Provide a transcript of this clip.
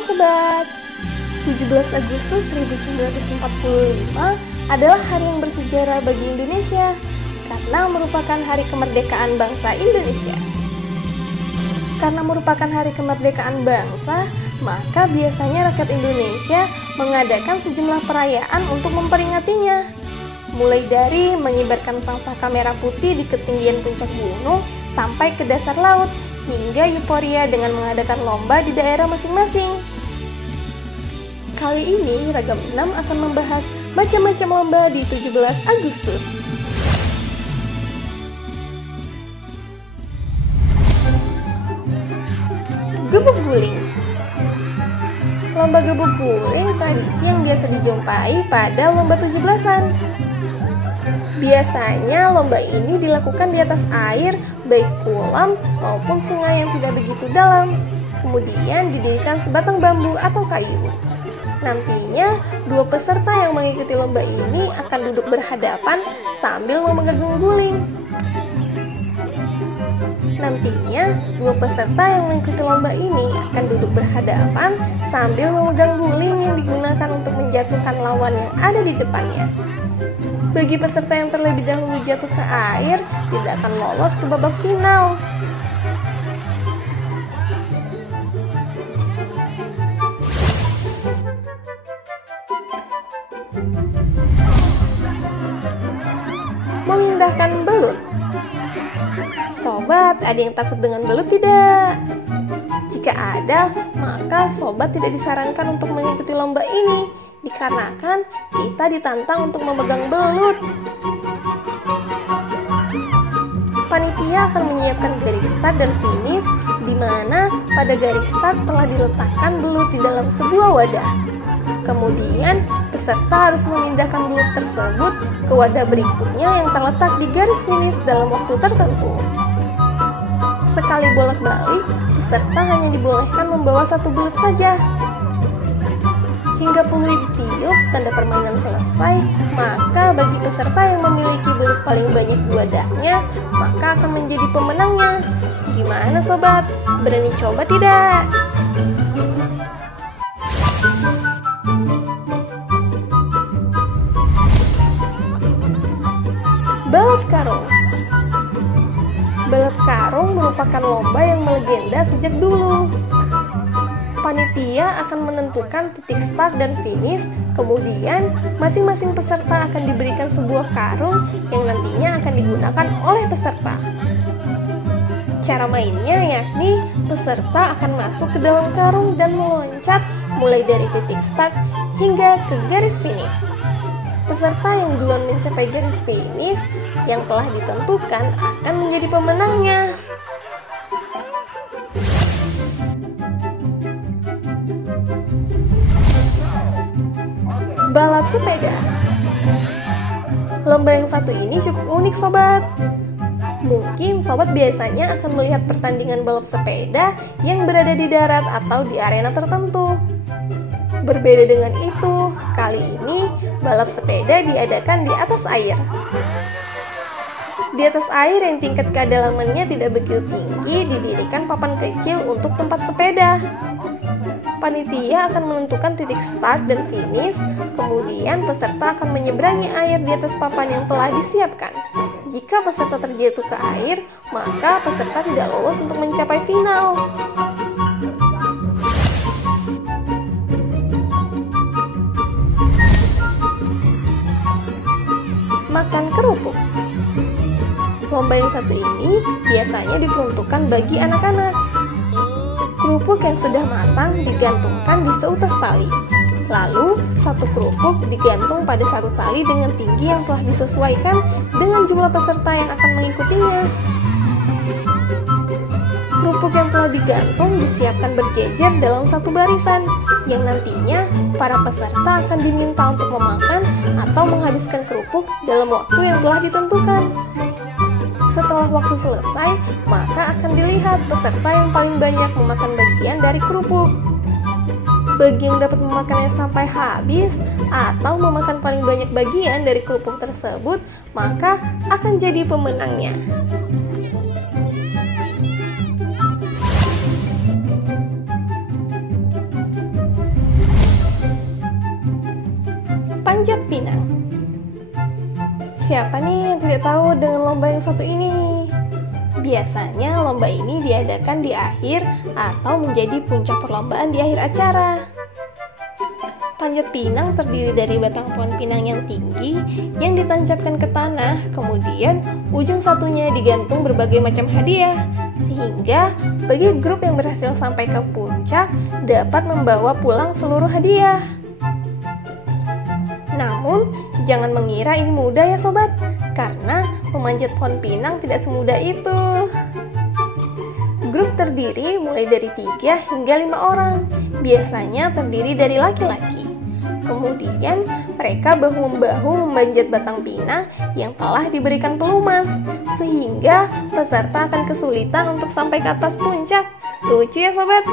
Sobat, 17 Agustus 1945 adalah hari yang bersejarah bagi Indonesia karena merupakan hari kemerdekaan bangsa Indonesia. Karena merupakan hari kemerdekaan bangsa, maka biasanya rakyat Indonesia mengadakan sejumlah perayaan untuk memperingatinya. Mulai dari mengibarkan sang-saka merah putih di ketinggian puncak gunung sampai ke dasar laut, hingga euforia dengan mengadakan lomba di daerah masing-masing. Kali ini Ragam 6 akan membahas macam-macam lomba di 17 Agustus. Gebuk guling. Lomba gebuk guling tradisi yang biasa dijumpai pada lomba 17-an. Biasanya lomba ini dilakukan di atas air, baik kolam maupun sungai yang tidak begitu dalam. Kemudian didirikan sebatang bambu atau kayu. Nantinya, dua peserta yang mengikuti lomba ini akan duduk berhadapan sambil memegang guling. Nantinya, dua peserta yang mengikuti lomba ini akan duduk berhadapan sambil memegang guling yang digunakan untuk menjatuhkan lawan yang ada di depannya. Bagi peserta yang terlebih dahulu jatuh ke air, tidak akan lolos ke babak final. Memindahkan belut. Sobat, ada yang takut dengan belut tidak? Jika ada, maka sobat tidak disarankan untuk mengikuti lomba ini, dikarenakan kita ditantang untuk memegang belut. Panitia akan menyiapkan garis start dan finish, di mana pada garis start telah diletakkan belut di dalam sebuah wadah. Kemudian, peserta harus memindahkan belut tersebut ke wadah berikutnya yang terletak di garis finish dalam waktu tertentu. Sekali bolak-balik, peserta hanya dibolehkan membawa satu belut saja. Hingga peluit ditiup tanda permainan selesai, maka bagi peserta yang memiliki belut paling banyak di wadahnya, maka akan menjadi pemenangnya. Gimana sobat? Berani coba tidak? Balap karung. Balap karung merupakan lomba yang melegenda sejak dulu. Panitia akan menentukan titik start dan finish, kemudian masing-masing peserta akan diberikan sebuah karung yang nantinya akan digunakan oleh peserta. Cara mainnya yakni peserta akan masuk ke dalam karung dan meloncat mulai dari titik start hingga ke garis finish. Peserta yang duluan mencapai garis finish yang telah ditentukan akan menjadi pemenangnya. Balap sepeda. Lomba yang satu ini cukup unik sobat. Mungkin sobat biasanya akan melihat pertandingan balap sepeda yang berada di darat atau di arena tertentu. Berbeda dengan itu, kali ini balap sepeda diadakan di atas air. Di atas air yang tingkat kedalamannya tidak begitu tinggi, didirikan papan kecil untuk tempat sepeda. Panitia akan menentukan titik start dan finish, kemudian peserta akan menyeberangi air di atas papan yang telah disiapkan. Jika peserta terjatuh ke air, maka peserta tidak lolos untuk mencapai final. Makan kerupuk. Lomba yang satu ini biasanya diperuntukkan bagi anak-anak. Kerupuk yang sudah matang digantungkan di seutas tali. Lalu, satu kerupuk digantung pada satu tali dengan tinggi yang telah disesuaikan dengan jumlah peserta yang akan mengikutinya. Kerupuk yang telah digantung disiapkan berjejer dalam satu barisan, yang nantinya para peserta akan diminta untuk memakan atau menghabiskan kerupuk dalam waktu yang telah ditentukan. Setelah waktu selesai, maka akan dilihat peserta yang paling banyak memakan bagian dari kerupuk. Bagi yang dapat memakannya sampai habis atau memakan paling banyak bagian dari kerupuk tersebut, maka akan jadi pemenangnya. Panjat Pinang. Siapa nih yang tidak tahu dengan lomba yang satu ini? Biasanya lomba ini diadakan di akhir atau menjadi puncak perlombaan di akhir acara. Panjat pinang terdiri dari batang pohon pinang yang tinggi yang ditancapkan ke tanah, kemudian ujung satunya digantung berbagai macam hadiah, sehingga bagi grup yang berhasil sampai ke puncak dapat membawa pulang seluruh hadiah. Namun, jangan mengira ini mudah ya sobat, karena memanjat pohon pinang tidak semudah itu. Grup terdiri mulai dari 3 hingga 5 orang, biasanya terdiri dari laki-laki. Kemudian mereka bahu-membahu memanjat batang pinang yang telah diberikan pelumas, sehingga peserta akan kesulitan untuk sampai ke atas puncak. Lucu ya sobat?